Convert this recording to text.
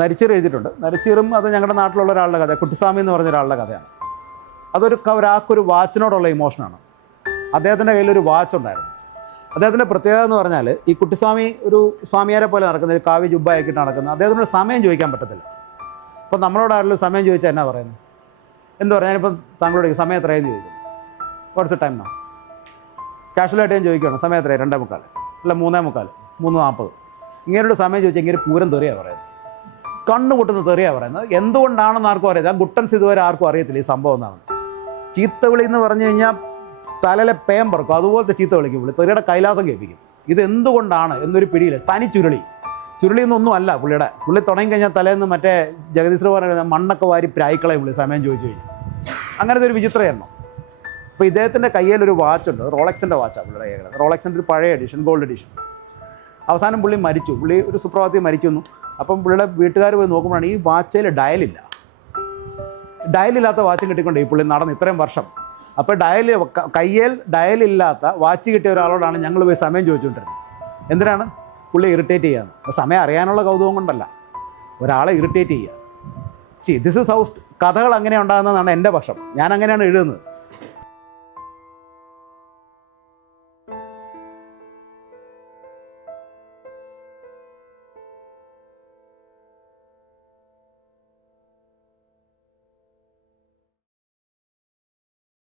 നരിച്ചീർ എഴുതിയിട്ടുണ്ട്. നരിച്ചീറും അത് ഞങ്ങളുടെ നാട്ടിലുള്ള ഒരാളുടെ കഥ, കുട്ടിസ്വാമി എന്ന് പറഞ്ഞ ഒരാളുടെ കഥയാണ്. ഒരാൾക്കൊരു വാച്ചിനോടുള്ള ഇമോഷനാണ്. അദ്ദേഹത്തിൻ്റെ കയ്യിലൊരു വാച്ച് ഉണ്ടായിരുന്നു. അദ്ദേഹത്തിൻ്റെ പ്രത്യേകത എന്ന് പറഞ്ഞാൽ, ഈ കുട്ടിസ്വാമി ഒരു സ്വാമിയാരെ പോലെ നടക്കുന്നത്, കാവ്യ ജുബ്ബായിക്കിട്ട് നടക്കുന്നത്. അദ്ദേഹത്തിനൊരു സമയം ചോദിക്കാൻ പറ്റത്തില്ല. അപ്പോൾ നമ്മളോട് ആരെങ്കിലും സമയം ചോദിച്ചാൽ എന്നാ പറയുന്നത്? എന്ത് പറഞ്ഞാൽ ഞാനിപ്പോൾ താങ്കളോട് സമയം എത്രയെന്ന് ചോദിക്കുന്നു, വാട്ട്സ് ടൈം നാ, കാഷ്വലായിട്ട് ഞാൻ ചോദിക്കുകയാണ് സമയം എത്രയാണ്, 2:45 അല്ല 3:45 3:40 ഇങ്ങനെയുള്ള സമയം ചോദിച്ചാൽ ഇങ്ങനെ പൂരം തെറിയാണ് പറയുന്നത്, കണ്ണു പൊട്ടുന്ന തെറിയാണ് പറയുന്നത്. എന്തുകൊണ്ടാണെന്ന് ആർക്കും അറിയാം. ആ ഗുട്ടൻസ് ഇതുവരെ ആർക്കും അറിയത്തില്ല ഈ സംഭവം എന്നാണ്. ചീത്തവിളി എന്ന് പറഞ്ഞു കഴിഞ്ഞാൽ തലയിലെ പേം പറക്കും, അതുപോലത്തെ ചീത്ത വിളിക്കും പുള്ളി, തെറിയുടെ കൈലാസം കേൾപ്പിക്കും. ഇതെന്തുകൊണ്ടാണ് എന്നൊരു പിടിയില്ല. തനി ചുരുളിയൊന്നും അല്ല പുള്ളി തുടങ്ങിക്കഴിഞ്ഞാൽ തലേന്ന് മറ്റേ ജഗദീശ്വര പറഞ്ഞ മണ്ണൊക്കെ വാരി പ്രായിക്കളെ പുള്ളി സമയം ചോദിച്ചു കഴിഞ്ഞാൽ. അങ്ങനത്തെ ഒരു വിചിത്രമായിരുന്നു. അപ്പോൾ ഇദ്ദേഹത്തിൻ്റെ കയ്യിലൊരു വാച്ചുണ്ട്, റോളക്സിൻ്റെ വാച്ചാണ് പുള്ളിയുടെ കയ്യിൽ. റോളക്സിൻ്റെ ഒരു പഴയ എഡിഷൻ, ഗോൾഡ് എഡിഷൻ. അവസാനം പുള്ളി മരിച്ചു. പുള്ളി ഒരു സുപ്രഭാതത്തിൽ മരിക്കുന്നു. അപ്പം പുള്ളിയുടെ വീട്ടുകാർ പോയി നോക്കുമ്പോഴാണ് ഈ വാച്ചിൽ ഡയലില്ലാത്ത വാച്ചും കിട്ടിക്കൊണ്ട് ഈ പുള്ളി നടന്ന് ഇത്രയും വർഷം. അപ്പോൾ കയ്യിൽ ഡയലില്ലാത്ത വാച്ച് കിട്ടിയ ഒരാളോടാണ് ഞങ്ങൾ പോയി സമയം ചോദിച്ചുകൊണ്ടിരുന്നത്. എന്തിനാണ്? പുള്ളി ഇറിറ്റേറ്റ് ചെയ്യാന്ന്. സമയം അറിയാനുള്ള കൗതുകം കൊണ്ടല്ല, ഒരാളെ ഇറിറ്റേറ്റ് ചെയ്യുക. ദിസ് ഇസ് ഹൗ കഥകൾ അങ്ങനെ ഉണ്ടാകുന്നതാണ് എൻ്റെ പക്ഷം. ഞാൻ അങ്ങനെയാണ് എഴുതുന്നത്.